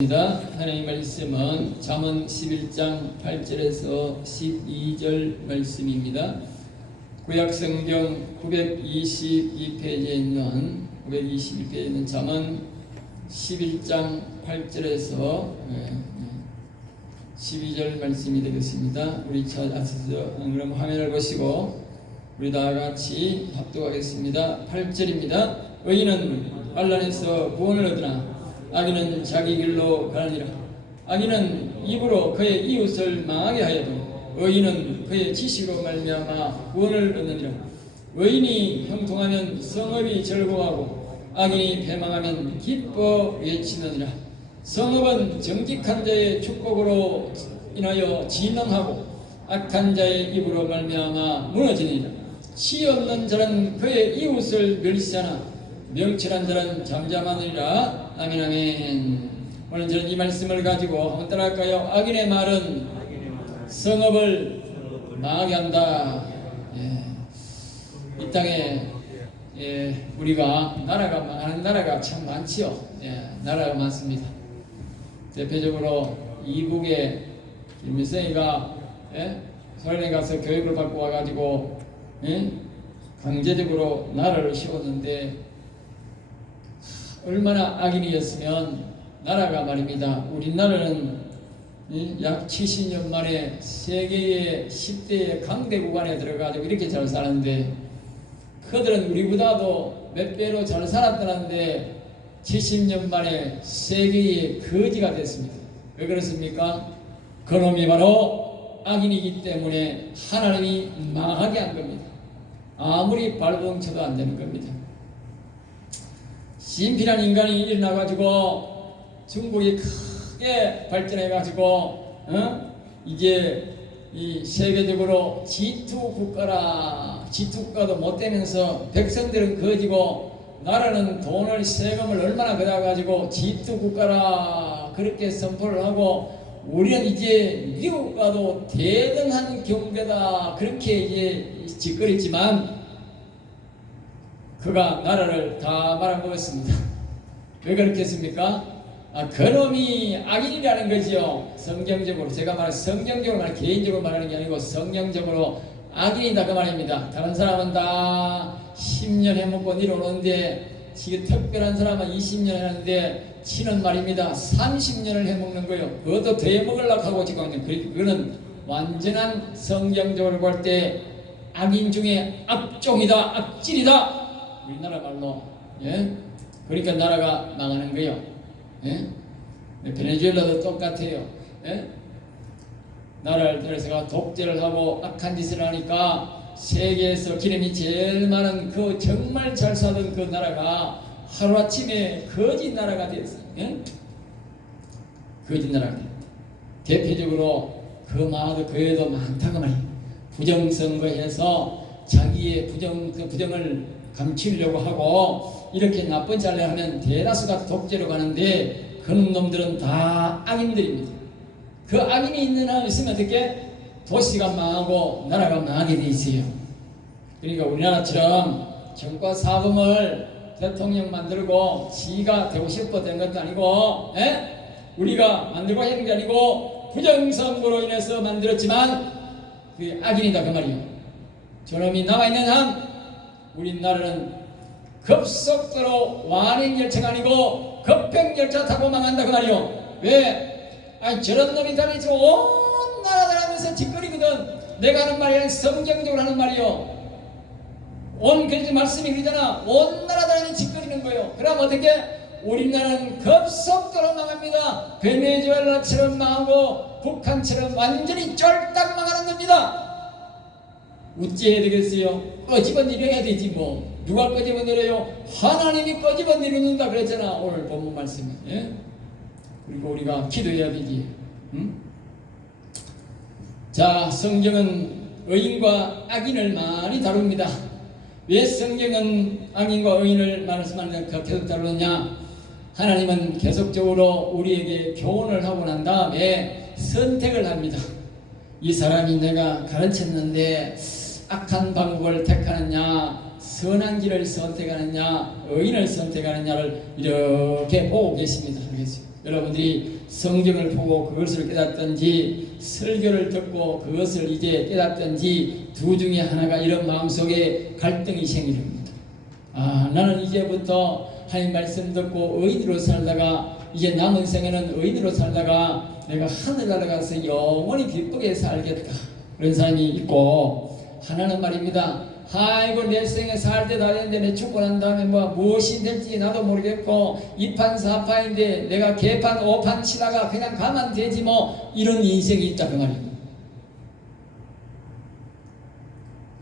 하나님 말씀은 잠언 11장 8절에서 12절 말씀입니다. 구약성경 922페이지에 있는 잠언 11장 8절에서 12절 말씀이 되겠습니다. 우리 그럼 화면을 보시고 우리 다 같이 합독하겠습니다. 8절입니다. 의인은 환난에서 구원을 얻으나 악인은 자기 길로 가느니라. 악인은 입으로 그의 이웃을 망하게 하여도 의인은 그의 지식으로 말미암아 구원을 얻느니라. 의인이 형통하면 성읍이 즐거워하고 악인이 패망하면 기뻐 외치느니라. 성읍은 정직한 자의 축복으로 인하여 진흥하고 악한 자의 입으로 말미암아 무너지느니라. 시 없는 자는 그의 이웃을 멸시하나 명철한 자는 잠잠하느니라. 아멘 아멘. 오늘 저는 이 말씀을 가지고 한번 따라할까요? 악인의 말은 성읍을 망하게 한다. 이 땅에 우리가 나라가 망하는 나라가 참 많지요. 나라가 많습니다. 대표적으로 이북에 김일성이가 소련에 가서 교육을 받고 와가지고 강제적으로 나라를 세웠는데 얼마나 악인이었으면 나라가 말입니다. 우리나라는 약 70년 만에 세계의 10대의 강대국 안에 들어가지고 이렇게 잘 사는데 그들은 우리보다도 몇 배로 잘 살았다는데 70년 만에 세계의 거지가 됐습니다. 왜 그렇습니까? 그놈이 바로 악인이기 때문에 하나님이 망하게 한 겁니다. 아무리 발버둥쳐도 안 되는 겁니다. 신필한 인간이 일어나가지고 중국이 크게 발전해가지고 이제 이 세계적으로 G2 국가라. G2 국가도 못되면서 백성들은 거지고 나라는 돈을 세금을 얼마나 걷어가지고 G2 국가라 그렇게 선포를 하고 우리는 이제 미국과도 대등한 경제다 그렇게 이제 짓거리지만 그가 나라를 다 말아먹었습니다. 왜 그렇게 했습니까? 그놈이 악인이라는 거지요. 성경적으로 제가 말한 성경적으로 말하는 개인적으로 말하는 게 아니고 성경적으로 악인이다 그 말입니다. 다른 사람은 다 10년 해먹고 내려오는데 지금 특별한 사람은 20년 하는데 치는 말입니다. 30년을 해먹는 거예요. 그것도 더 해먹으려고 하고 지금 그거는 완전한 성경적으로 볼 때 악인 중에 악종이다, 악질이다. 우리나라 말로 그러니까 나라가 망하는 거예요. 베네수엘라도 똑같아요. 나라를 들어서가 독재를 하고 악한 짓을 하니까 세계에서 기름이 제일 많은 그 정말 잘 사던 그 나라가 하루아침에 거짓 나라가 됐어요. 거짓 나라가 됐다. 대표적으로 그 외에도 많다고 말이에요. 부정선거해서 자기의 부정을 감추려고 하고 이렇게 나쁜 짓을 하면 대다수가 독재로 가는데 그런 놈들은 다 악인들입니다. 그 악인이 있으면 어떻게 도시가 망하고 나라가 망하게 돼 있어요. 그러니까 우리나라처럼 정과 사범을 대통령 만들고 지가 되고 싶어 된 것도 아니고 우리가 만들고 했는 게 아니고 부정선거로 인해서 만들었지만 그게 악인이다 그 말이에요. 저놈이 남아있는 한 우리나라는 급속도로 완행열차가 아니고 급행열차 타고 망한다 그 말이요. 왜? 저런 놈이 다니죠. 온 나라 다니면서 짓거리거든. 내가 하는 말이 성경적으로 하는 말이요. 그래서 말씀이 그러잖아. 온 나라 다니는 짓거리는 거예요. 그럼 어떻게? 우리나라는 급속도로 망합니다. 베네수엘라처럼 망하고 북한처럼 완전히 쫄딱 망하는 겁니다. 어찌해야 되겠어요? 꺼집어 내려야 되지 뭐. 누가 꺼집어 내려요? 하나님이 꺼집어 내려놓는다 그랬잖아 오늘 본문 말씀에. 그리고 우리가 기도해야 되지. 자, 성경은 의인과 악인을 많이 다룹니다. 왜 성경은 악인과 의인을 계속 다루느냐? 하나님은 계속적으로 우리에게 교훈을 하고 난 다음에 선택을 합니다. 이 사람이 내가 가르쳤는데 악한 방법을 택하느냐 선한 길을 선택하느냐 의인을 선택하느냐를 이렇게 보고 계십니다. 여러분들이 성경을 보고 그것을 깨닫든지 설교를 듣고 그것을 이제 깨닫든지 두 중에 하나가 이런 마음속에 갈등이 생깁니다. 나는 이제부터 하나님 말씀 듣고 의인으로 살다가 이제 남은 생에는 의인으로 살다가 내가 하늘나라 가서 영원히 기쁘게 살겠다, 그런 사람이 있고, 하나는 말입니다. 아이고 내 생에 살 때 다 됐는데 내 죽고 난 다음에 무엇이 될지 나도 모르겠고 이판 사판인데 내가 개판 오판 치다가 그냥 가면 되지 이런 인생이 있다 그 말입니다.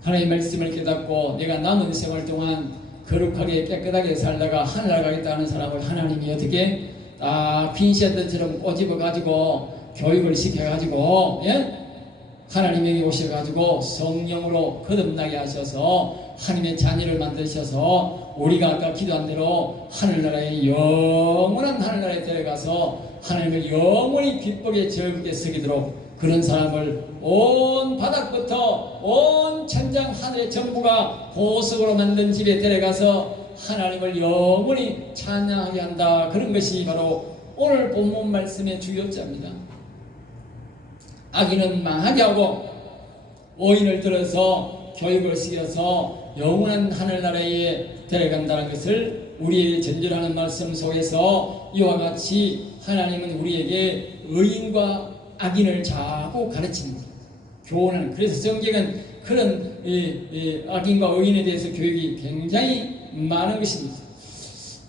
하나님의 말씀을 깨닫고 내가 남은 생활 동안 거룩하게 깨끗하게 살다가 하늘나라 가겠다 하는 사람을 하나님이 어떻게 빈시아들처럼 꼬집어 가지고 교육을 시켜 가지고 하나님에게 오셔가지고 성령으로 거듭나게 하셔서 하나님의 자녀를 만드셔서 우리가 아까 기도한 대로 하늘나라에 영원한 하늘나라에 데려가서 하나님을 영원히 기쁘게 즐겁게 쓰기도록 그런 사람을 온 바닥부터 온 천장 하늘의 전부가 보석으로 만든 집에 데려가서 하나님을 영원히 찬양하게 한다. 그런 것이 바로 오늘 본문 말씀의 주요자입니다. 악인은 망하게 하고 오인을 들어서 교육을 시켜서 영원한 하늘나라에 데려간다는 것을 우리에게 전달하는 말씀 속에서 이와 같이 하나님은 우리에게 의인과 악인을 자꾸 가르칩니다. 교훈을. 그래서 성경은 그런 악인과 의인에 대해서 교육이 굉장히 많은 것입니다.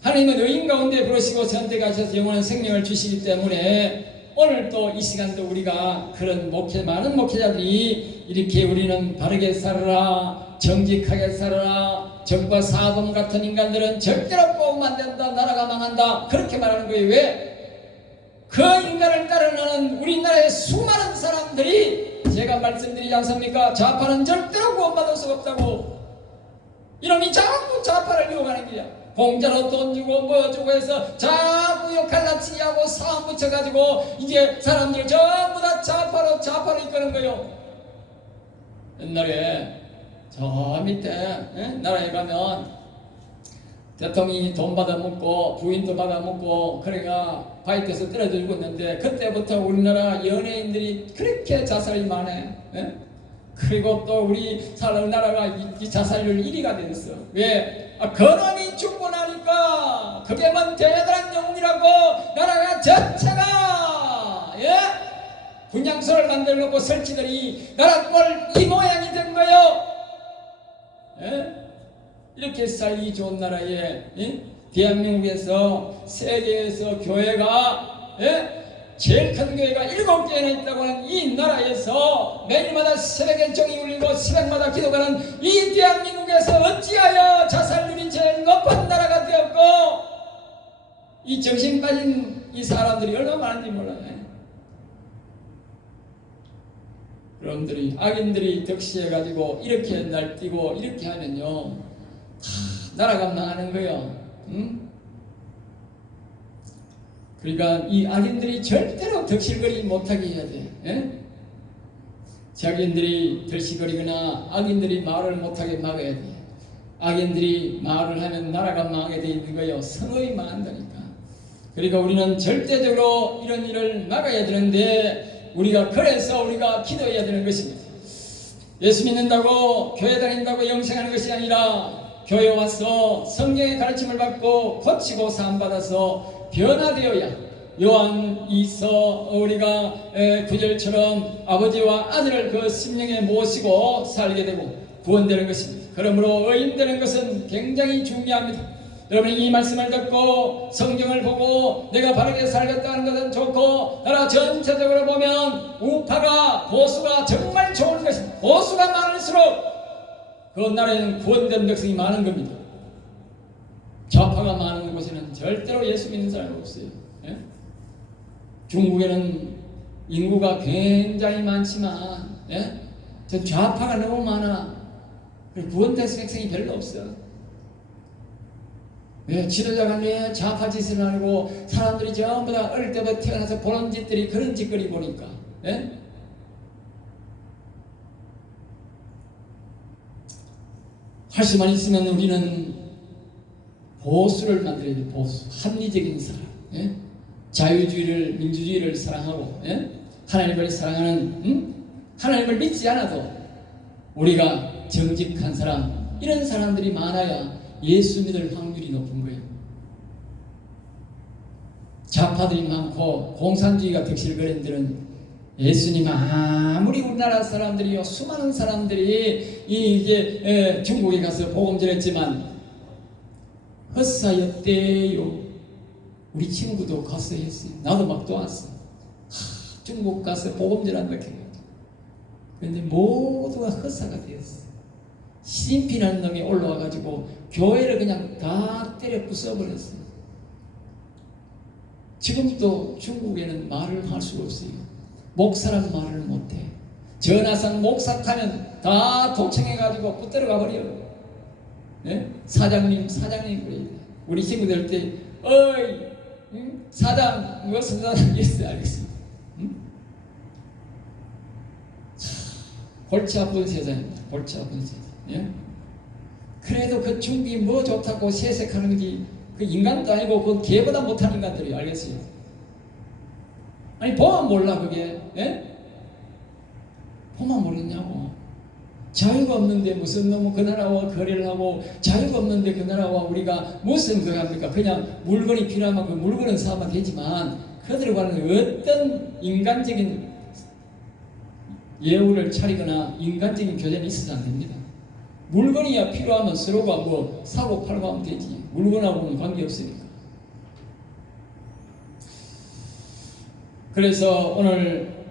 하나님은 의인 가운데 부르시고 선택하셔서 영원한 생명을 주시기 때문에 오늘 또 이 시간도 우리가 그런 많은 목회자들이 이렇게 우리는 바르게 살아라, 정직하게 살아라, 적과 사범 같은 인간들은 절대로 뽑으면 안 된다, 나라가 망한다, 그렇게 말하는 거예요. 왜? 그 인간을 따르는 우리나라의 수많은 사람들이 제가 말씀드리지 않습니까? 좌파는 절대로 구원받을 수가 없다고. 이놈이 자꾸 좌파를 이용하는 거야. 공짜로 돈 주고 뭐 주고 해서 자꾸 역할나치기 하고 사업 붙여가지고 이제 사람들 전부 다 좌파로 이끄는 거요. 옛날에 저 밑에 나라에 가면 대통령이 돈 받아먹고 부인도 받아먹고 그러니까 바이트에서 떨어져 죽었는데 그때부터 우리나라 연예인들이 그렇게 자살이 많아. 그리고 또 우리 사는 나라가 이 자살률 1위가 됐어. 왜? 그놈이 죽고 나니까 그게 뭔 대단한 영웅이라고 나라가 전체가 분향소를 만들어 놓고 설치더니 나라 꼴 이 모양이 된 거요. 이렇게 살기 좋은 나라에 대한민국에서 세계에서 교회가 제일 큰 교회가 7개나 있다고 하는 이 나라에서 매일마다 새벽에 종이 울리고 새벽마다 기도가는 이 대한민국에서 어찌하여 자살률이 제일 높은 나라가 되었고 이 정신 빠진 이 사람들이 얼마나 많은지 몰라요. 여러분들이 악인들이 득시해가지고 이렇게 날뛰고 이렇게 하면요 나라가 망하는 거예요. 그러니까 이 악인들이 절대로 득실거리지 못하게 해야 돼. 자기인들이 득실거리거나 악인들이 말을 못하게 막아야 돼. 악인들이 말을 하면 나라가 망하게 돼 있는 거예요. 성읍이 망한다니까. 그러니까 우리는 절대적으로 이런 일을 막아야 되는데 그래서 우리가 기도해야 되는 것입니다. 예수 믿는다고 교회 다닌다고 영생하는 것이 아니라 교회 와서 성경의 가르침을 받고 고치고 사함받아서 변화되어야 요한 이서 우리가 구절처럼 아버지와 아들을 그 심령에 모시고 살게 되고 구원되는 것입니다. 그러므로 의인되는 것은 굉장히 중요합니다. 여러분이 이 말씀을 듣고 성경을 보고 내가 바르게 살겠다는 것은 좋고 나라 전체적으로 보면 우파가 보수가 정말 좋은 것입니다. 보수가 많을수록 그 나라에는 구원된 백성이 많은 겁니다. 좌파가 많은 곳에는 절대로 예수 믿는 사람이 없어요. 중국에는 인구가 굉장히 많지만 저 좌파가 너무 많아. 구원된 백성이 별로 없어. 지도자가 좌파 짓을 하고 사람들이 전부 다 어릴 때부터 태어나서 보는 짓들이 그런 짓거리 보니까 할 수만 있으면 우리는 보수를 만들어야 돼. 보수, 합리적인 사람, 자유주의를 민주주의를 사랑하고 하나님을 사랑하는 하나님을 믿지 않아도 우리가 정직한 사람 이런 사람들이 많아야 예수 믿을 확률이 높은 거예요. 좌파들이 많고 공산주의가 득실거리는 데는 예수님 아무리 우리나라 사람들이요 수많은 사람들이 이제 중국에 가서 복음 전했지만 헛사였대요. 우리 친구도 가서 했어요. 나도 막 도왔어. 중국 가서 복음 전한다. 그런데 모두가 헛사가 되었어. 시진핑이라는 놈이 올라와가지고 교회를 그냥 다 때려 부숴버렸어요. 지금도 중국에는 말을 할 수가 없어요. 목사란 말을 못해. 전화상 목사하면 다 도청해가지고 붙들어가 버려요. 사장님 그래요. 우리 친구들 때 어이 사장 무슨 사장 있어요. 알겠습니다. 골치 아픈 세상입니다. 골치 아픈 세상. 그래도 그 중국이 뭐 좋다고 세색하는지 그 인간도 아니고 그 개보다 못한 인간들이 알겠어요. 아니 보면 몰라 그게. 보면 모르냐고. 자유가 없는데 무슨 놈은 그 나라와 거래를 하고 자유가 없는데 그 나라와 우리가 무슨 그거 합니까? 그냥 물건이 필요하면 그 물건은 사면 되지만 그들과는 어떤 인간적인 예우를 차리거나 인간적인 교제는 있어서는 안 됩니다. 물건이야 필요하면 서로가 뭐 사고 팔고 하면 되지. 물건하고는 관계없으니까. 그래서 오늘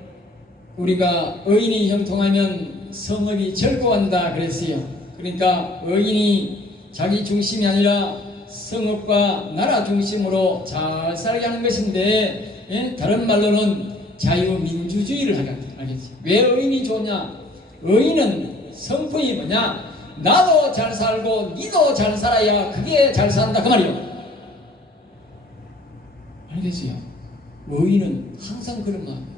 우리가 의인이 형통하면 성읍이 즐거워한다 그랬어요. 그러니까 의인이 자기 중심이 아니라 성읍과 나라 중심으로 잘 살게 하는 것인데 다른 말로는 자유민주주의를 하겠지. 왜 의인이 좋냐? 의인은 성품이 뭐냐? 나도 잘 살고 니도 잘 살아야 그게 잘 산다 그 말이요. 알겠어요? 의인은 항상 그런 마음이에요.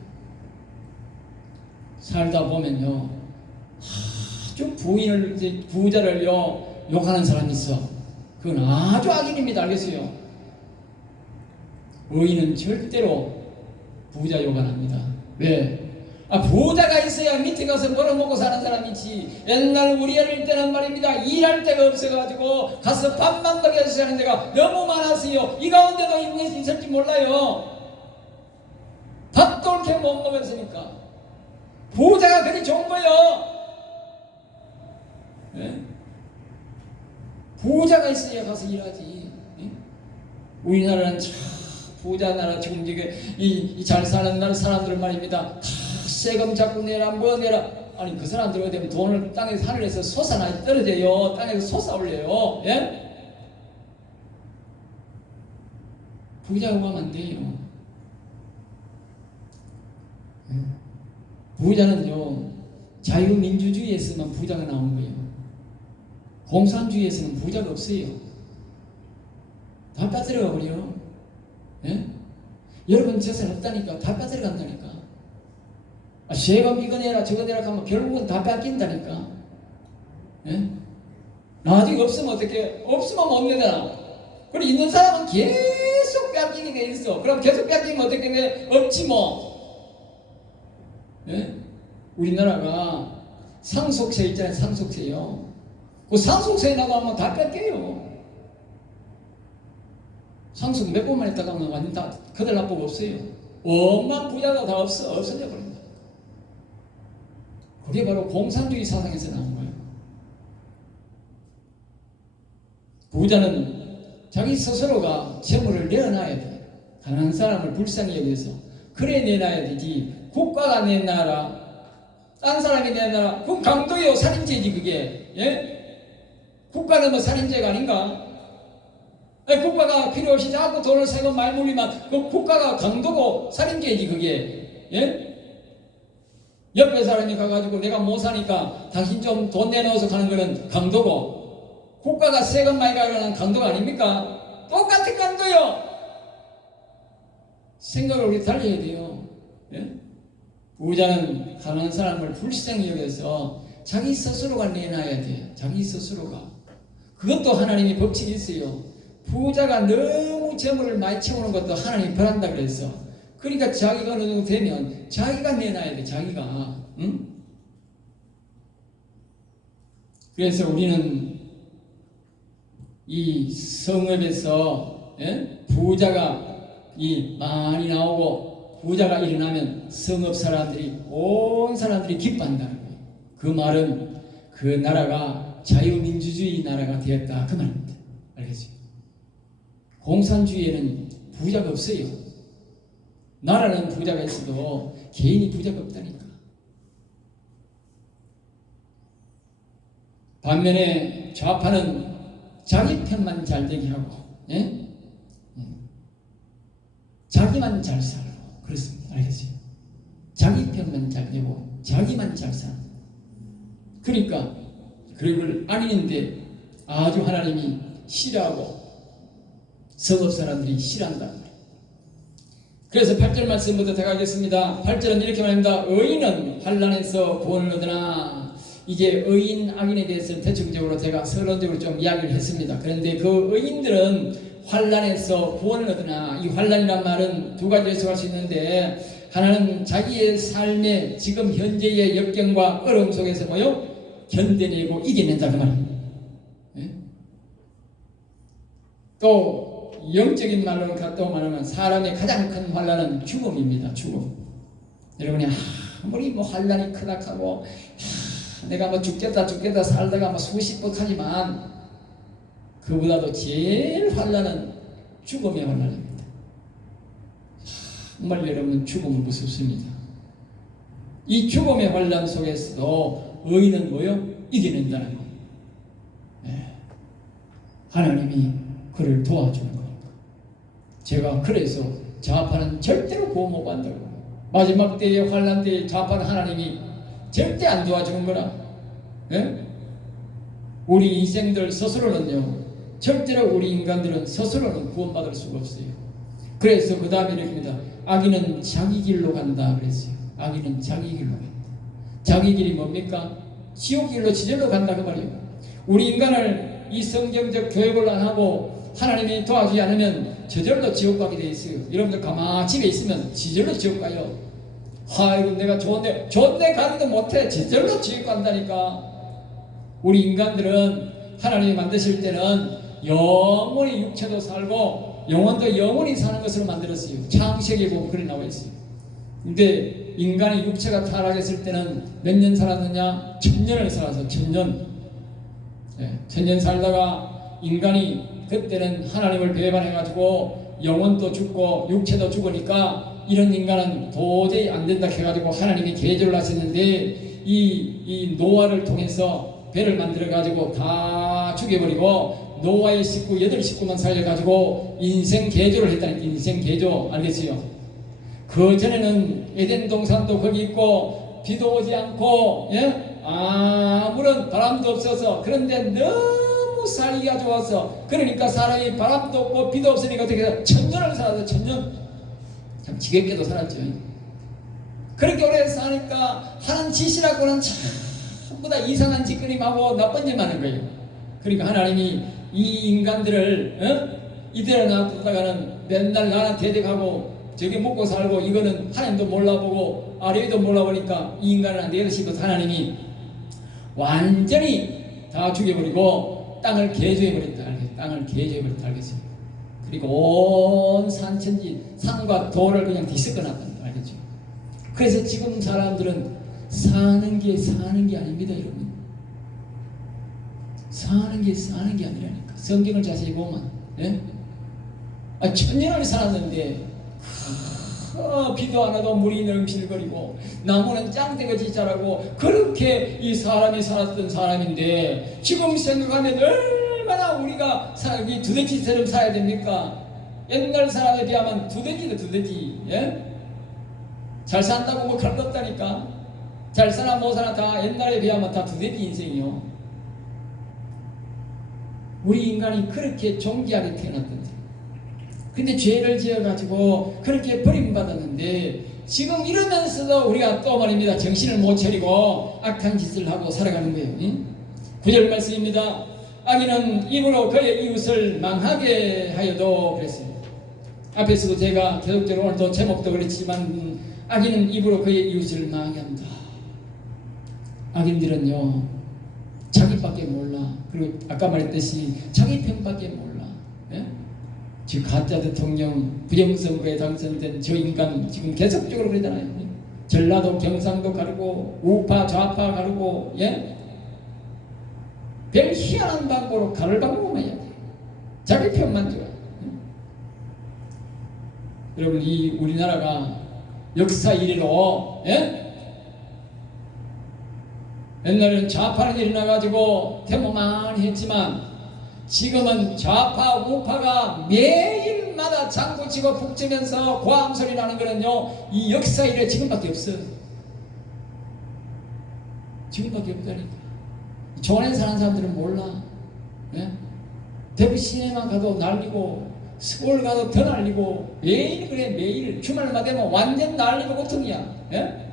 살다 보면요 아주 부자를요 욕하는 사람이 있어. 그건 아주 악인입니다. 알겠어요? 의인은 절대로 부자 욕 안 합니다. 왜? 부자가 있어야 밑에 가서 벌어먹고 사는 사람이지. 옛날 우리 어릴 때는 말입니다. 일할 데가 없어가지고 가서 밥만 먹여서 사는 데가 너무 많았어요. 이 가운데도 있을지 몰라요. 밥도 이렇게 못 먹었으니까. 부자가 그리 좋은 거예요. 부자가 있어야 가서 일하지. 우리나라는 참 부자 나라. 지금 이 잘 사는 나라 사람들은 말입니다. 다 세금 자꾸 내라 뭐 내라. 아니 그 사람들 어디 돈을 땅에서 하늘에서 솟아나 떨어져요. 땅에서 솟아올려요. 부자가 하면 안 돼요. 부자는요 자유민주주의에서만 부자가 나오는 거예요. 공산주의에서는 부자가 없어요. 다 빠뜨려가 버려. 여러분 재산 없다니까 다 빠뜨려간다니까. 세금 이거 내라 저거 내라 하면 결국은 다 뺏긴다니까. 나중에 없으면 어떻게? 없으면 못 내잖아. 그리고 있는 사람은 계속 뺏기는 게 있어. 그럼 계속 뺏기면 어떻게 돼? 없지 뭐. 우리나라가 상속세 있잖아요. 상속세요. 그 상속세 나가면 다 뺏겨요. 상속 몇 번만 했다가 하면 완전 다 그들 나쁘고 없어요. 엄만 부자가 다 없어져 버립니다. 그게 바로 공산주의 사상에서 나온 거예요. 부자는 자기 스스로가 재물을 내어놔야 돼. 가난한 사람을 불쌍히 여기서 그래 내놔야 되지. 국가가 내놔라, 딴 사람이 내놔라. 그럼 강도요. 살인죄지 그게. 국가는 뭐 살인죄가 아닌가? 국가가 필요 없이 자꾸 돈을 세금 많이 물리면 그 국가가 강도고 살인죄지 그게. 옆에 사람이 가가지고 내가 못 사니까 당신 좀 돈 내놓아서 가는 거는 강도고, 국가가 세금 많이 가려는 강도가 아닙니까? 똑같은 강도요. 생각을 우리 달려야 돼요. 부자는 가난한 사람을 불쌍히 여겨서 자기 스스로가 내놔야 돼. 자기 스스로가. 그것도 하나님의 법칙이 있어요. 부자가 너무 재물을 많이 채우는 것도 하나님이 벌한다 그랬어. 그러니까 자기가 어느 정도 되면 자기가 내놔야 돼. 자기가. 응? 그래서 우리는 이 성읍에서 부자가 많이 나오고 부자가 일어나면 성읍 사람들이 온 사람들이 기뻐한다는 거예요. 그 말은 그 나라가 자유민주주의 나라가 되었다 그 말입니다. 알겠죠? 공산주의에는 부자가 없어요. 나라는 부자가 있어도 개인이 부자가 없다니까. 반면에 좌파는 자기 편만 잘 되게 하고 자기만 잘 살고 그렇습니다. 알겠어요? 자기 편만 잘 되고 자기만 잘 사는. 그러니까 그걸 아니는데 아주 하나님이 싫어하고 성읍 사람들이 싫어한다. 그래서 8절 말씀부터 들어가겠습니다. 8절은 이렇게 말합니다. 의인은 환난에서 구원을 얻으나. 이제 의인 악인에 대해서는 대충적으로 제가 서론적으로 좀 이야기를 했습니다. 그런데 그 의인들은 환난에서 구원을 얻으나. 이 환난이란 말은 두 가지 해석할 수 있는데, 하나는 자기의 삶의 지금 현재의 역경과 어려움 속에서 뭐요? 견뎌내고 이겨낸다 그 말입니다. 또 영적인 말로 갖다 말하면 사람의 가장 큰 환난은 죽음입니다. 죽음. 여러분이 아무리 뭐 환난이 크다 하고 내가 뭐 죽겠다 살다가 뭐 수십 번 하지만 그보다도 제일 환난은 죽음의 환난입니다. 정말 여러분 죽음은 무섭습니다. 이 죽음의 환난 속에서도 의인은 뭐요? 이겨낸다는 거예요. 하나님이 그를 도와주는 거니까. 제가 그래서 좌파는 절대로 구원 못 받는다고. 마지막 때의 환난 때에 좌파는 하나님이 절대 안 도와주는 거라. 우리 인생들 스스로는요, 절대로 우리 인간들은 스스로는 구원받을 수가 없어요. 그래서 그 다음에 이렇게입니다. 악인은 자기 길로 간다 그랬어요. 악인은 자기 길로 간다. 자기 길이 뭡니까? 지옥 길로 지절로 간다 그 말이에요. 우리 인간을 이 성경적 교육을 안 하고 하나님이 도와주지 않으면 저절로 지옥 가게 돼 있어요. 여러분들 가만히 집에 있으면 지절로 지옥 가요. 아이고 내가 좋은데 가기도 못해. 저절로 지옥 간다니까. 우리 인간들은 하나님이 만드실 때는 영원히 육체도 살고 영혼도 영원히 사는 것으로 만들었어요. 창세기에 보면 그렇게 나와 있어요. 근데 인간의 육체가 타락했을 때는 몇 년 살았느냐? 1000년을 살아서 1000년. 1000년 살다가 인간이 그때는 하나님을 배반해가지고 영혼도 죽고 육체도 죽으니까 이런 인간은 도저히 안 된다 해가지고 하나님이 계절을 하셨는데 이 노아를 통해서 배를 만들어가지고 다 죽여버리고 노아의 식구 8식구만 살려가지고 인생 개조를 했다니까. 인생 개조 알겠어요? 그 전에는 에덴 동산도 거기 있고 비도 오지 않고 아무런 바람도 없어서 그런데 너무 살기가 좋아서 그러니까 사람이 바람도 없고 비도 없으니까 어떻게 해서 1000년을 살아서 1000년 참 지겹게도 살았죠. 그렇게 오래 사니까 하는 짓이라고는 전부 다 이상한 짓거림하고 나쁜 짓만 하는 거예요. 그러니까 하나님이 이 인간들을 이대로 놔두다가는 맨날 나는 대적하고 저기 먹고 살고 이거는 하나님도 몰라보고 아래에도 몰라보니까 이 인간을 안 되어시고 하나님이 완전히 다 죽여버리고 땅을 개조해버렸다. 땅을 개조해버렸다. 알겠습니다. 그리고 온 산천지 산과 돌을 그냥 뒤섞어놨다. 알겠죠? 그래서 지금 사람들은 사는 게 아닙니다. 여러분. 사는 게 아니라니까. 성경을 자세히 보면 1000년을 살았는데 비도 안 와도 물이 넘실거리고 나무는 짱대같이 자라고 그렇게 이 사람이 살았던 사람인데 지금 생각하면 얼마나 우리가 이 두더지처럼 살아야 됩니까? 옛날 사람에 비하면 두더지도 두더지. 잘 산다고 뭐 그런 거 없다니까. 잘 사나 못 사나 다 옛날에 비하면 다 두더지 인생이요. 우리 인간이 그렇게 존귀하게 태어났던데 근데 죄를 지어가지고 그렇게 버림받았는데 지금 이러면서도 우리가 또 말입니다. 정신을 못 차리고 악한 짓을 하고 살아가는 거예요. 9절 말씀입니다. 악인은 입으로 그의 이웃을 망하게 하여도 그랬어요. 앞에서도 제가 계속적으로 오늘도 제목도 그렇지만 악인은 입으로 그의 이웃을 망하게 한다. 악인들은요 자기밖에 몰라. 그리고 아까 말했듯이 자기 편밖에 몰라. 예? 지금 가짜 대통령 부정선거에 당선된 저 인간 지금 계속적으로 그러잖아요. 전라도 경상도 가르고 우파 좌파 가르고 예? 별 희한한 방법으로 가를 방법만 해야 돼. 자기 편만 좋아. 여러분 이 우리나라가 역사 이래로 예? 옛날에는 좌파는 일어나가지고 데모 많이 했지만 지금은 좌파 우파가 매일마다 장구치고 북치면서 고함소리 나는 거는요 이 역사 이래 지금밖에 없어. 지금밖에 없다니까. 조원에 사는 사람들은 몰라. 예? 대구 시내만 가도 날리고 서울 가도 더 날리고 매일 그래. 매일 주말만 되면 완전 날리고 고통이야. 예?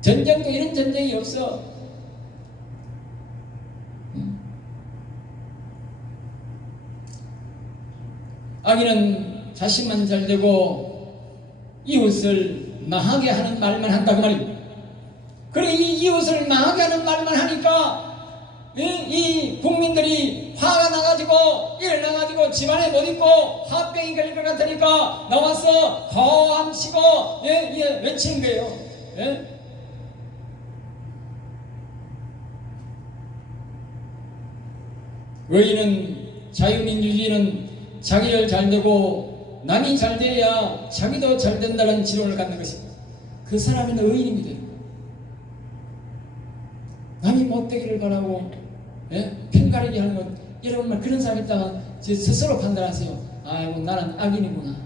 전쟁도 이런 전쟁이 없어. 악인은 자신만 잘되고 이웃을 망하게 하는 말만 한다 그 말이에요. 그리고 이 이웃을 망하게 하는 말만 하니까 이 국민들이 화가 나가지고 일어나가지고 집안에 못 있고 화병이 걸릴 것 같으니까 나와서 호함치고 외치는 거예요. 예? 의인은 자유민주주의는 자기를 잘되고 남이 잘돼야 자기도 잘된다는 지론을 갖는 것입니다. 그 사람은 의인입니다. 남이 못되기를 바라고 편가르기 하는 것, 여러분 그런 사람 있다면 스스로 판단하세요. 아이고 나는 악인이구나.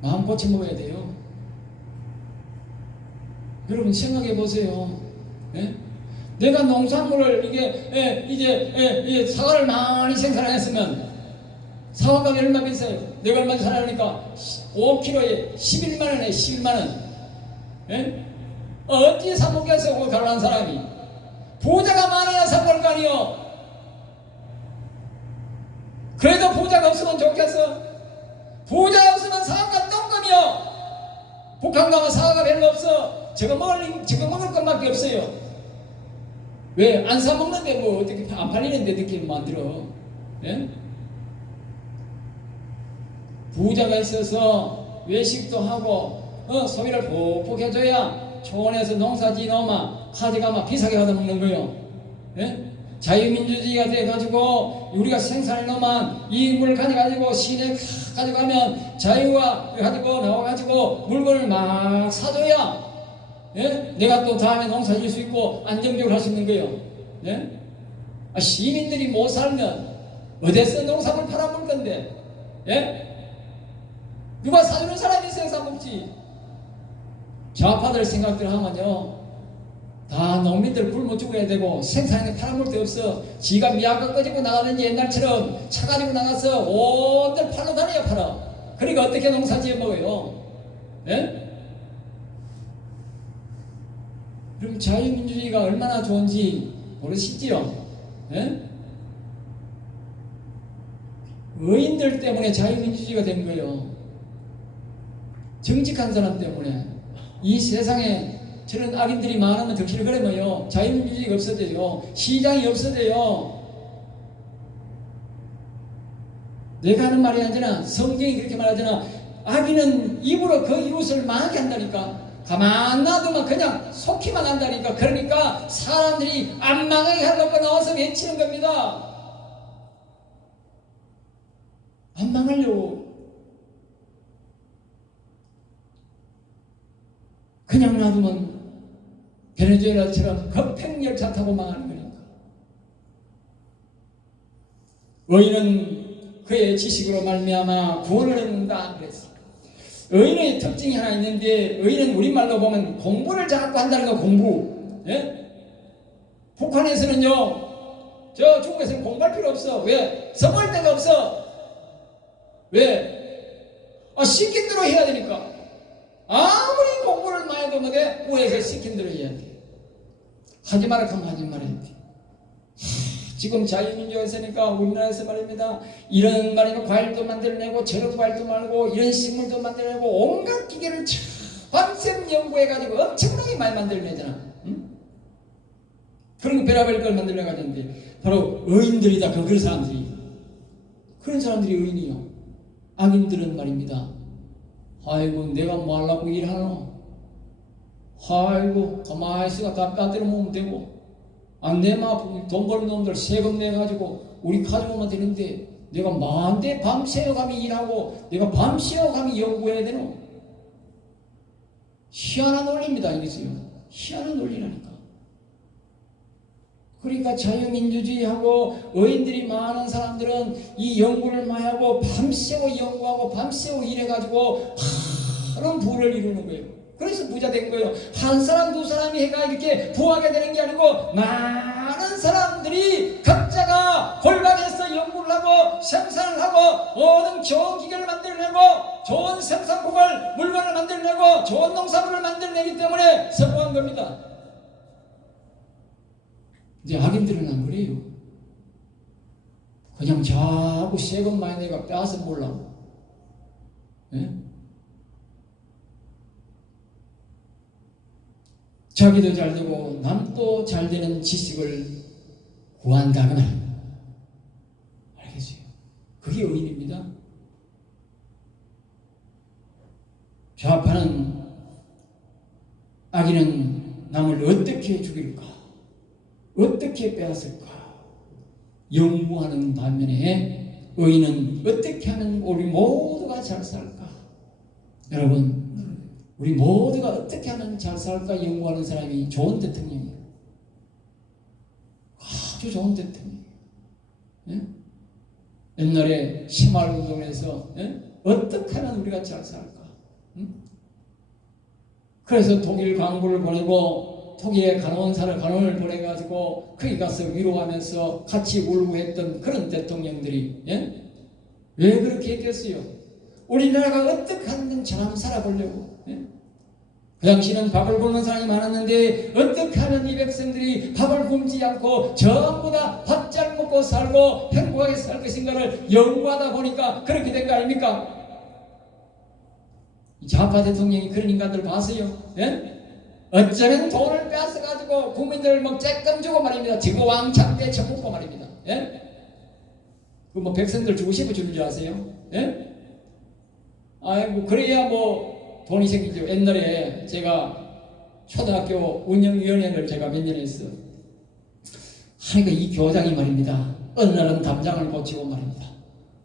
마음 고쳐 먹어야 돼요. 여러분 생각해 보세요. 내가 농산물을 이제 사과를 많이 생산했으면 사과가 얼마 비싸요? 내가 얼마 사려니까 5kg에 11만원에 11만원. 어찌 사 먹겠어 그 가난한 사람이. 부자가 많아야 사 먹을 거 아니요. 그래도 부자가 없으면 좋겠어. 부자 없으면 사과가 똥껌이요. 북한 가면 사과가 별로 없어. 저거 먹을 것밖에 없어요. 왜? 안 사 먹는데 뭐 어떻게 안 팔리는데 느낌 만들어. 예? 부자가 있어서 외식도 하고 소비를 폭폭 해줘야 초원에서 농사 지어마 가져가마 비싸게 받아먹는 거요. 예? 자유민주주의가 돼가지고 우리가 생산해놓으면 이익을 가져가지고 시내 가져가면 자유가 가지고 나와가지고 물건을 막 사줘야 예? 내가 또 다음에 농사 지을 수 있고 안정적으로 할 수 있는 거예요. 예? 시민들이 못 살면 어디서 농산물 팔아먹을 건데 예? 누가 사주는 사람이 있어야 사먹지. 좌파들 생각들 하면요 다 농민들 굶어 죽어야 되고 생산에 팔아먹을 데 없어. 지가 미약을 꺼지고 나가는지 옛날처럼 차 가지고 나가서 온들 팔러 다녀야 팔아. 그러니까 어떻게 농사 지어 먹어요? 예? 그럼 자유민주주의가 얼마나 좋은지 모르시지요? 예? 의인들 때문에 자유민주주의가 된 거예요. 정직한 사람 때문에. 이 세상에 저런 악인들이 많으면 덕질을 그러면요 자유민주주의가 없어져요. 시장이 없어져요. 내가 하는 말이 아니잖아. 성경이 그렇게 말하잖아. 악인은 입으로 그 이웃을 망하게 한다니까. 가만 놔두면 그냥 속기만 한다니까. 그러니까 사람들이 안 망하게 하려고 나와서 외치는 겁니다. 안 망하려고. 그냥 놔두면 베네수엘라처럼 급행열차 타고 망하는 거니까. 의인은 그의 지식으로 말미암아 구원을 얻는다 그랬어. 의인의 특징이 하나 있는데 의인은 우리말로 보면 공부를 자꾸 한다는 거. 공부. 예? 북한에서는요 저 중국에서는 공부할 필요 없어. 왜? 써볼 데가 없어. 왜? 시킨 대로 해야 되니까. 아무리 공부를 많이 해도 못해. 우에서 시킨 대로 해야 돼. 하지 마라 하면 하지 말아야 돼. 지금 자유민주가 있으니까 우리나라에서 말입니다. 이런 말이면 과일도 만들어내고 저런 과일도 말고 이런 식물도 만들어내고 온갖 기계를 밤샘 연구해가지고 엄청나게 많이 만들어내잖아. 응? 그런 거 별의별 걸 만들어내가지는데 바로 의인들이다. 그런 사람들이. 그런 사람들이 의인이요. 악인들은 말입니다. 아이고 내가 뭐 하려고 일하노? 아이고 가만히 있으니까 다 빼앗들어 먹으면 되고 내마 돈 버는 놈들 세금 내가지고 우리 가져오면 되는데 내가 만대 밤새워 감히 일하고 내가 밤새워 감히 연구해야 되노? 희한한 논리입니다. 이것이요. 희한한 논리라니까. 그러니까 자유민주주의하고 의인들이 많은 사람들은 이 연구를 많이 하고 밤새워 연구하고 밤새워 일해가지고 많은 부를 이루는 거예요. 그래서 부자 된 거예요. 한 사람 두 사람이 해가 이렇게 부하게 되는 게 아니고 많은 사람들이 각자가 골방에서 연구를 하고 생산을 하고 모든 좋은 기계를 만들어내고 좋은 생산품을 물건을 만들어내고 좋은 농산물을 만들어내기 때문에 성공한 겁니다. 이제 악인들은 안 그래요. 그냥 자꾸 세금 많이 내가 빼앗아 보려고. 예? 자기도 잘 되고 남도 잘 되는 지식을 구한다거나 알겠어요. 그게 의인입니다. 좌파는 악인은 남을 어떻게 죽일까? 어떻게 빼앗을까? 연구하는 반면에 의인은 어떻게 하면 우리 모두가 잘 살까? 여러분 우리 모두가 어떻게 하면 잘 살까 연구하는 사람이 좋은 대통령이에요. 아주 좋은 대통령이에요. 예? 옛날에 심할운동에서 어떻게 하면 우리가 잘 살까? 그래서 독일 광부를 보내고 독일에 간호를 보내가지고 거기 가서 위로하면서 같이 울고 했던 그런 대통령들이 왜 그렇게 했겠어요? 우리나라가 어떻게 하면 잘 살아보려고. 그 당시는 밥을 굶는 사람이 많았는데 어떻게 하면 이 백성들이 밥을 굶지 않고 전부 다 밥 잘 먹고 살고 행복하게 살 것인가를 연구하다 보니까 그렇게 된 거 아닙니까? 좌파 대통령이 그런 인간들 봤어요. 어쩌면 돈을 빼앗아가지고 국민들을 막 쬐끔 주고 말입니다. 지구 왕창대 쳐먹고 말입니다. 그 뭐 백성들 주고 싶어 주는 줄 아세요? 아이고 그래야 뭐 돈이 생기죠. 옛날에 제가 초등학교 운영위원회를 제가 몇 년 했어요. 그러니까 이 교장이 말입니다. 어느 날은 담장을 고치고 말입니다.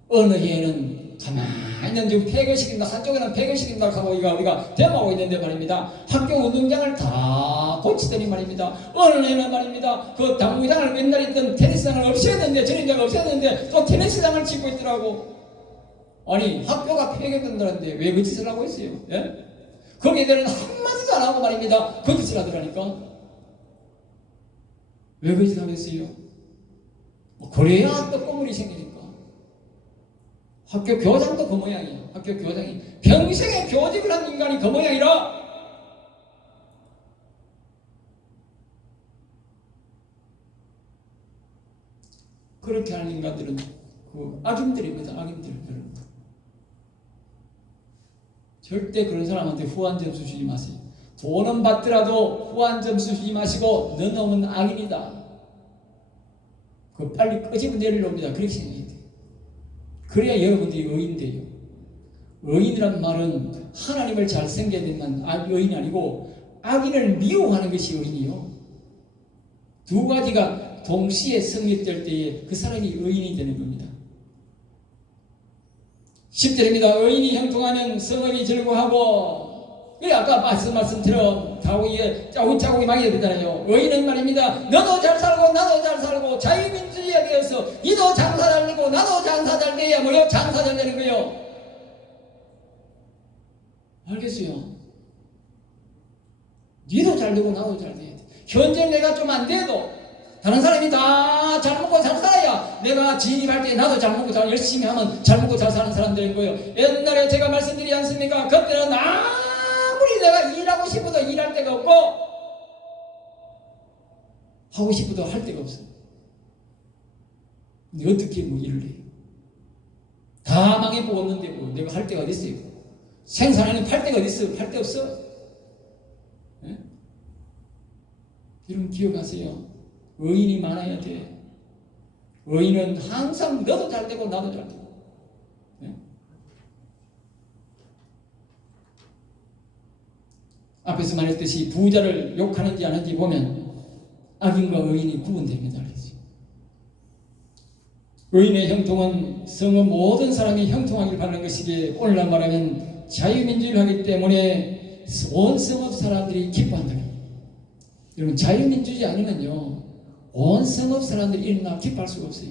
어느 해에는 가만히 있는 폐교시킨다. 한쪽에는 폐교시킨다 하고 우리가 대모하고 있는데 말입니다. 학교 운동장을 다 고치더니 말입니다. 어느 해는 말입니다. 그 당구장을 맨날 있던 테니스장을 없애는데 전인장을 없애는데 또 테니스장을 짓고 있더라고. 아니 학교가 폐교된다는데 왜 그 짓을 하고 있어요? 거기에 대한 한마디도 안 하고 말입니다. 그 짓을 하더라니까. 왜 그 짓을 하겠어요? 그래야 또 건물이 생기니까. 학교 교장도 그 모양이에요. 학교 교장이 평생에 교직을 한 인간이 그 모양이라. 그렇게 하는 인간들은 그 악인들입니다. 악인들. 절대 그런 사람한테 후한 점수 주지 마세요. 돈은 받더라도 후한 점수 주지 마시고 너 놈은 악인이다. 그 빨리 끄집어 내려옵니다. 그렇게 생각해야 돼요. 그래야 여러분들이 의인 돼요. 의인이란 말은 하나님을 잘 섬겨야 되는 의인이 아니고 악인을 미워하는 것이 의인이요. 두 가지가 동시에 성립될 때에 그 사람이 의인이 되는 겁니다. 10절입니다. 의인이 형통하면 성읍이 즐거워하고, 아까 말씀처럼 짜고짜고 많이 되잖아요. 의인은 말입니다. 너도 잘 살고 나도 잘 살고 자유민주주의에 대해서 니도 장사 잘 되고 나도 장사 잘 돼야 뭐요? 장사 잘 되는 거요. 알겠어요? 니도 잘 되고 나도 잘 돼야 돼. 현재 내가 좀 안 돼도 다른 사람이 다 잘 먹고 잘 살아야 내가 진입할 때 나도 잘 먹고 잘 열심히 하면 잘 먹고 잘 사는 사람 되는 거예요. 옛날에 제가 말씀드리지 않습니까? 그때는 아무리 내가 일하고 싶어도 일할 데가 없고 하고 싶어도 할 데가 없어요. 근데 어떻게 뭐 일을 해? 다 망해보았는데 뭐 내가 할 데가 어디 있어요? 생산에는 팔 데가 어디 있어? 팔 데 없어? 예? 여러분 기억하세요. 의인이 많아야 돼. 의인은 항상 너도 잘 되고 나도 잘 되고. 예? 앞에서 말했듯이 부자를 욕하는지 안 하는지 보면 악인과 의인이 구분됩니다. 의인의 형통은 성의 모든 사람이 형통하길 바라는 것이기에 오늘날 말하면 자유민주를 하기 때문에 온 성읍 사람들이 기뻐한다. 여러분 자유민주주의 아니면요 온 성읍 사람들이 일어나 기뻐할 수가 없어요.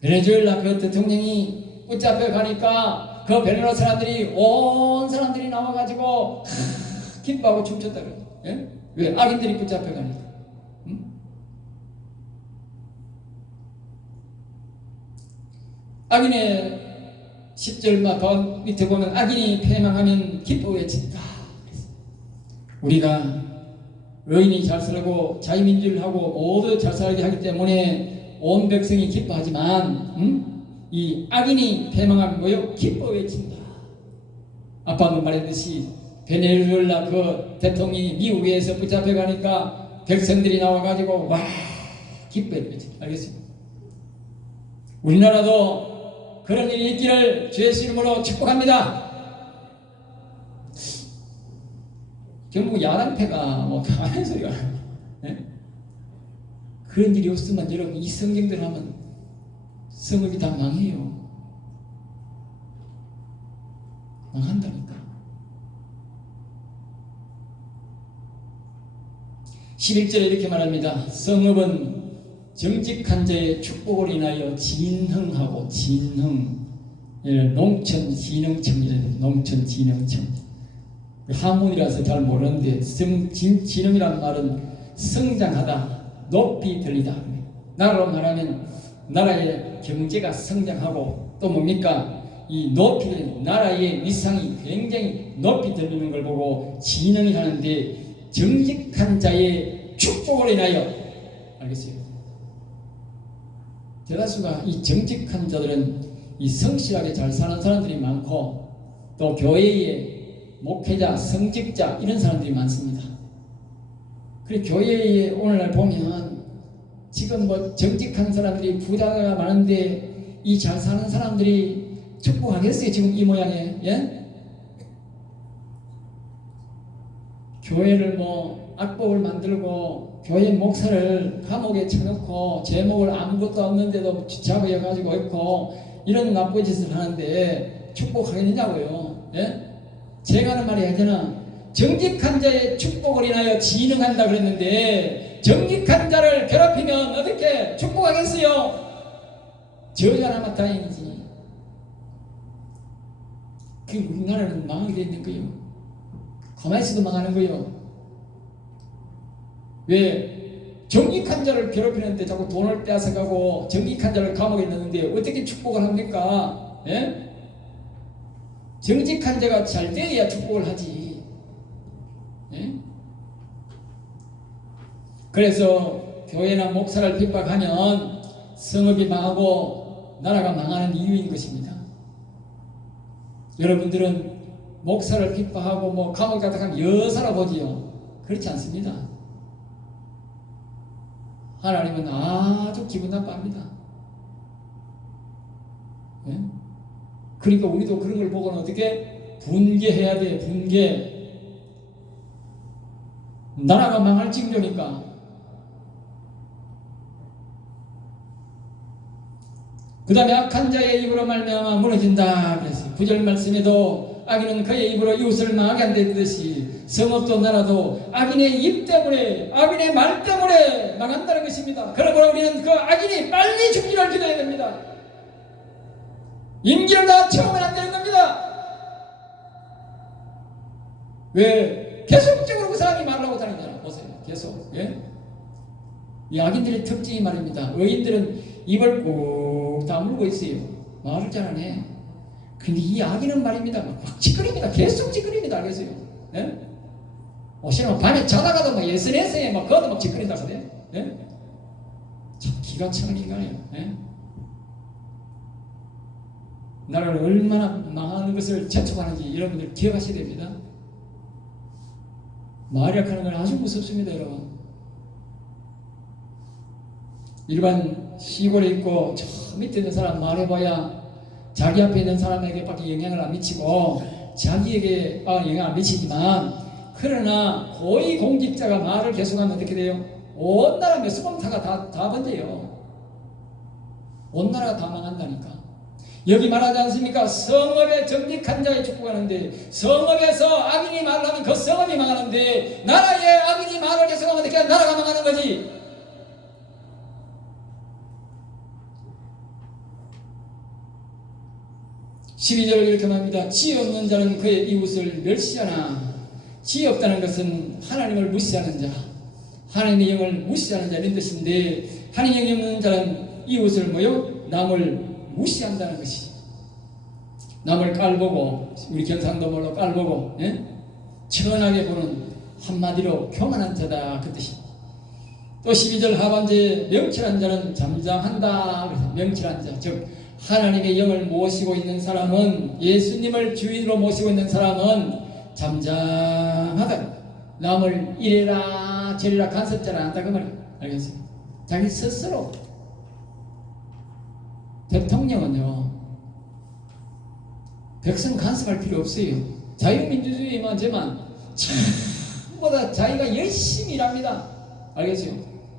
베네수엘라 그 대통령이 붙잡혀 가니까 그 베네수엘라 사람들이 온 사람들이 나와가지고 기뻐하고 춤췄다 그래요. 예? 왜? 악인들이 붙잡혀 가니까. 악인의 10절 더 밑에 보면 악인이 패망하면 기뻐 외친다. 우리가 의인이 잘 살고 자유민주를 하고 모두 잘 살게 하기 때문에 온 백성이 기뻐하지만 이 악인이 패망하면 뭐요? 기뻐 외친다. 아까 한번 말했듯이 베네수엘라 그 대통령이 미국에서 붙잡혀 가니까 백성들이 나와가지고 와 기뻐해 외친다. 알겠습니까? 우리나라도 그런 일이 있기를 주의 이름으로 축복합니다. 결국 야당패가 뭐 가만히 소리가 네? 그런 일이 없으면 여러분 이 성경들 하면 성읍이 다 망해요. 망한다니까. 11절에 이렇게 말합니다. 성읍은 정직한 자의 축복을 인하여 진흥하고 진흥 농촌진흥청이라는 농촌진흥청 한문이라서 잘 모르는데 진흥이라는 말은 성장하다 높이 들리다 나라로 말하면 나라의 경제가 성장하고 또 뭡니까 이 높이 나라의 위상이 굉장히 높이 들리는 걸 보고 진흥이 하는데 정직한 자의 축복을 인하여 알겠어요? 대다수가 이 정직한 자들은 이 성실하게 잘 사는 사람들이 많고 또 교회의 목회자, 성직자 이런 사람들이 많습니다. 그리고 교회에 오늘날 보면 지금 뭐 정직한 사람들이 부자가 많은데 이 잘 사는 사람들이 축복하겠어요? 지금 이 모양에 예? 교회를 뭐 악법을 만들고 교회 목사를 감옥에 쳐놓고 제목을 아무것도 없는데도 잡아가지고 있고 이런 나쁜 짓을 하는데 축복하겠느냐고요. 예? 제가 하는 말이 아니잖아. 정직한 자의 축복을 인하여 진흥한다 그랬는데 정직한 자를 괴롭히면 어떻게 축복하겠어요? 저자라면 다행이지. 그 우리나라는 망하게 돼 있는 거예요. 가만히 있어도 망하는 거예요. 왜? 정직한 자를 괴롭히는데 자꾸 돈을 빼앗아가고 정직한 자를 감옥에 넣는데 어떻게 축복을 합니까? 예? 정직한 자가 잘 되어야 축복을 하지. 예? 그래서 교회나 목사를 핍박하면 성읍이 망하고 나라가 망하는 이유인 것입니다. 여러분들은 목사를 핍박하고 뭐 감옥에 갔다 가면 여사라 보지요. 그렇지 않습니다. 하나님은 아주 기분 나빠합니다. 네? 그러니까 우리도 그런 걸 보고는 어떻게 분개해야 돼. 분개. 나라가 망할 징조니까. 그 다음에 악한 자의 입으로 말미암아 무너진다 그랬어요. 9절 말씀에도 악인은 그의 입으로 이웃을 망하게 한다듯이 성읍도 나라도 악인의 입 때문에 악인의 말 때문에 망한다는 것입니다. 그러므로 우리는 그 악인이 빨리 죽기를 기도해야 됩니다. 임기를 다 채우면 안 되는 겁니다. 왜? 계속적으로 그 사람이 말을 하고 다니잖아. 보세요. 계속. 예? 이 악인들의 특징이 말입니다. 의인들은 입을 꾹 다물고 있어요. 말을 잘 안 해. 근데 이 악인은 말입니다. 막 찌끄립니다. 계속 찌끄립니다. 알겠어요? 예? 실은 밤에 자다가도 막 SNS에 막 그것도 막 찌끄린다 그래. 예? 참 기가 차는 인간이에요. 예? 나라를 얼마나 망하는 것을 재촉하는지 여러분들 기억하셔야 됩니다. 마약하는 건 아주 무섭습니다, 여러분. 일반 시골에 있고 저 밑에 있는 사람 말해봐야 자기 앞에 있는 사람에게 밖에 영향을 안 미치고 자기에게 영향을 안 미치지만, 그러나 고위 공직자가 말을 계속하면 어떻게 돼요? 온 나라 몇십 번타가 다 번져요. 온 나라가 다 망한다니까. 여기 말하지 않습니까? 성읍에 정직한 자의 축복을 하는데, 성읍에서 악인이 말을 하면 그 성읍이 망하는데, 나라에 악인이 말을 계속하면 어떻게 나라가 망하는 거지? (12절을) 이렇게 말합니다. 지혜 없는 자는 그의 이웃을 멸시하나, 지혜 없다는 것은 하나님을 무시하는 자, 하나님의 영을 무시하는 자, 이런 뜻인데, 하나님의 영이 없는 자는 이웃을 뭐요? 남을 무시한다는 것이, 남을 깔보고, 우리 경상도말로 깔보고, 예? 천하게 보는, 한마디로 교만한 자다, 그 뜻이. 또 12절 하반절에 명철한 자는 잠잠한다. 그래서 명철한 자, 즉 하나님의 영을 모시고 있는 사람은, 예수님을 주인으로 모시고 있는 사람은 잠잠하다. 남을 이래라 저래라 간섭자를 안 한다, 그 말이에요. 알겠어요? 자기 스스로. 대통령은요, 백성 간섭할 필요 없어요. 자유민주주의만 제만 전부 다 자기가 열심히 일합니다. 알겠어요?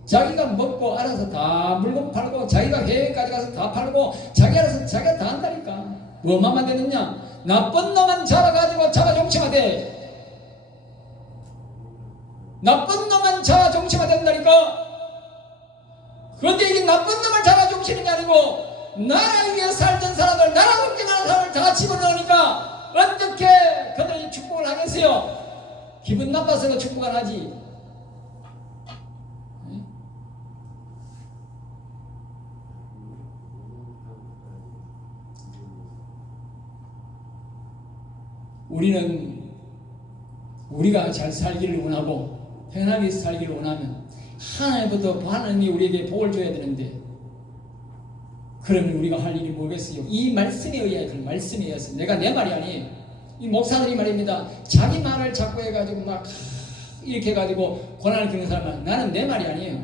자기가 먹고 알아서 다 물건 팔고, 자기가 해외까지 가서 다 팔고, 자기 알아서 자기가 다 한다니까. 뭐만 만드느냐? 나쁜 놈만 잡아가지고 잡아 정치화돼. 나쁜 놈만 잡아 정치화된다니까. 그런데 이게 나쁜 놈을 잡아 정치는 게 아니고, 나라를 위해 살던 사람들, 나라 걱정하는 사람을 다 집어넣으니까 어떻게 그들이 축복을 하겠어요? 기분 나빠서 축복 안 하지. 우리가 잘 살기를 원하고 편하게 살기를 원하면 하나님부터 하나님이 우리에게 복을 줘야 되는데, 그러면 우리가 할 일이 뭐겠어요? 이 말씀에 의해, 그 말씀에 의해서, 내가 내 말이 아니에요. 이 목사들이 말입니다. 자기 말을 자꾸 해가지고 막 이렇게 해가지고 고난을 겪는 사람은, 나는 내 말이 아니에요.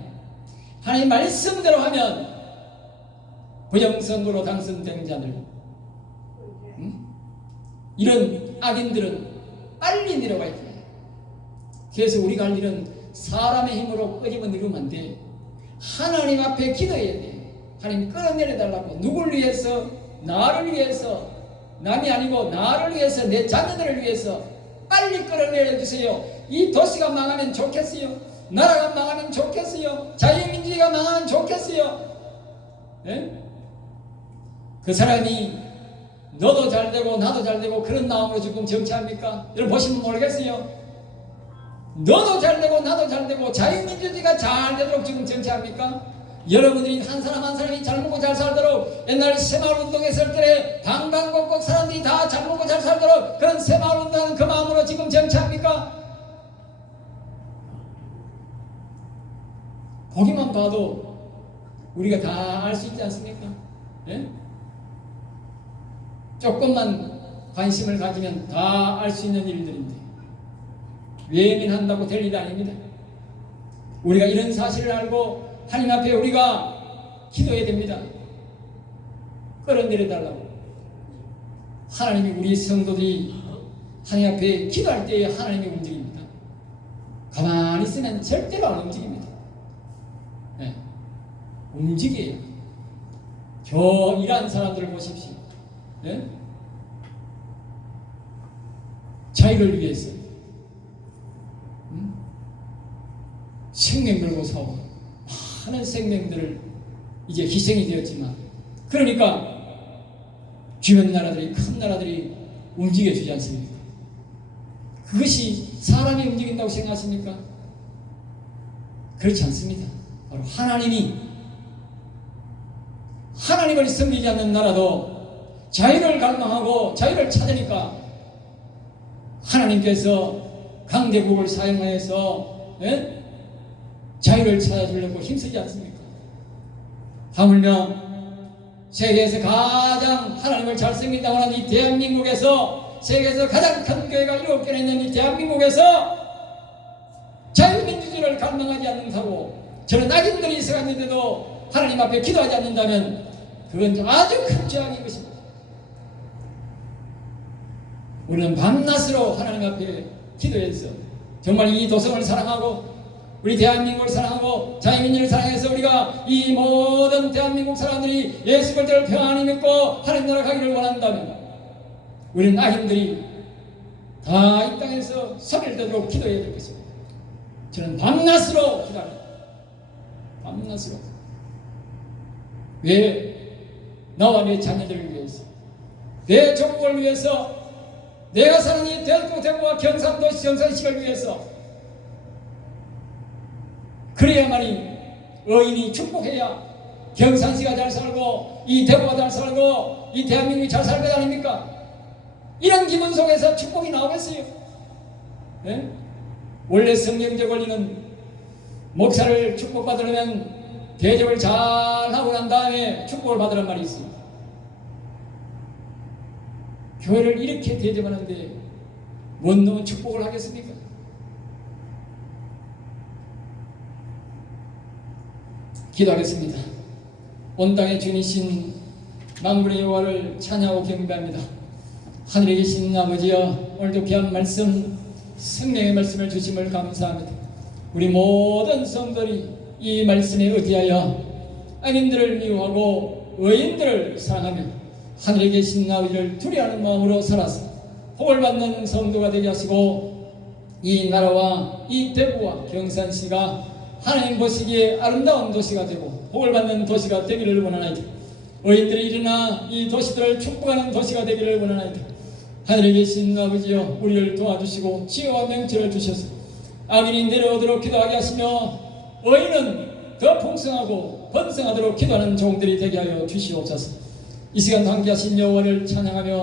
하나님 말씀대로 하면 부정선거로 당선된 자들, 이런 악인들은 빨리 내려가야 돼. 그래서 우리가 할 일은 사람의 힘으로 끄집어 내리면 안 돼. 하나님 앞에 기도해야 돼. 하나님 끌어내려달라고. 누굴 위해서? 나를 위해서. 남이 아니고 나를 위해서, 내 자녀들을 위해서 빨리 끌어내려주세요. 이 도시가 망하면 좋겠어요? 나라가 망하면 좋겠어요? 자유민주주의가 망하면 좋겠어요? 네? 그 사람이 너도 잘되고 나도 잘되고 그런 마음으로 지금 정치합니까? 여러분 보시면 모르겠어요? 너도 잘되고 나도 잘되고 자유민주주의가 잘되도록 지금 정치합니까? 여러분들이 한 사람 한 사람이 잘 먹고 잘 살도록, 옛날 새마을운동했을 때 방방곡곡 사람들이 다 잘 먹고 잘 살도록 그런 새마을운동하는 그 마음으로 지금 정치합니까? 보기만 봐도 우리가 다 알 수 있지 않습니까? 예? 조금만 관심을 가지면 다 알 수 있는 일들인데, 외면한다고 될 일이 아닙니다. 우리가 이런 사실을 알고 하나님 앞에 우리가 기도해야 됩니다. 끌어내려달라고. 하나님이 우리 성도들이 하나님 앞에 기도할 때에 하나님이 움직입니다. 가만히 있으면 절대로 안 움직입니다. 네. 움직여요. 저 일하는 사람들을 보십시오. 네? 자유를 위해서 생명 걸고 싸우고 많은 생명들을 이제 희생이 되었지만, 그러니까 주변 나라들이, 큰 나라들이 움직여주지 않습니까? 그것이 사람이 움직인다고 생각하십니까? 그렇지 않습니다. 바로 하나님을 섬기지 않는 나라도 자유를 갈망하고 자유를 찾으니까 하나님께서 강대국을 사용해서 자유를 찾아주려고 힘쓰지 않습니까? 하물며 세계에서 가장 하나님을 잘 섬긴다고 하는 이 대한민국에서 세계에서 가장 큰 교회가 7개나 있는 이 대한민국에서 자유민주주의를 갈망하지 않는다고 저런 악인들이 있어갔는데도 하나님 앞에 기도하지 않는다면 그건 아주 큰 죄악인 것입니다. 우리는 밤낮으로 하나님 앞에 기도해서 정말 이 도성을 사랑하고 우리 대한민국을 사랑하고 자유민주를 사랑해서 우리가 이 모든 대한민국 사람들이 예수 그리스도를 평안히 믿고 하나님 나라 가기를 원한다면 우리는 악인들이 다 이 땅에서 소리를 듣도록 기도해야 될 것입니다. 저는 밤낮으로 기도합니다. 밤낮으로. 왜? 나와 내 자녀들을 위해서, 내 조국을 위해서, 내가 사는 이 대구와 경상도시 정선시를 위해서. 그래야만이 의인이 축복해야 경산시가 잘 살고 이 대구가 잘 살고 이 대한민국이 잘 살 것 아닙니까? 이런 기분 속에서 축복이 나오겠어요? 네? 원래 성경적 원리는 목사를 축복받으려면 대접을 잘 하고 난 다음에 축복을 받으란 말이 있습니다. 교회를 이렇게 대접하는데 뭔 놈은 축복을 하겠습니까? 기도하겠습니다. 온 땅의 주인이신 만군의 여호와를 찬양하고 경배합니다. 하늘에 계신 아버지여, 오늘도 귀한 말씀, 생명의 말씀을 주심을 감사합니다. 우리 모든 성도들이 이 말씀에 의지하여 악인들을 미워하고 의인들을 사랑하며 하늘에 계신 아버지를 두려워하는 마음으로 살아서 복을 받는 성도가 되게 하시고 이 나라와 이 대구와 경산시가 하나님 보시기에 아름다운 도시가 되고 복을 받는 도시가 되기를 원하나이다. 의인들이 일어나 이 도시들을 축복하는 도시가 되기를 원하나이다. 하늘에 계신 아버지여, 우리를 도와주시고 지혜와 명철을 주셔서 악인이 내려오도록 기도하게 하시며 의인은 더 풍성하고 번성하도록 기도하는 종들이 되게 하여 주시옵소서. 이 시간 함께 하신 여호와를 찬양하며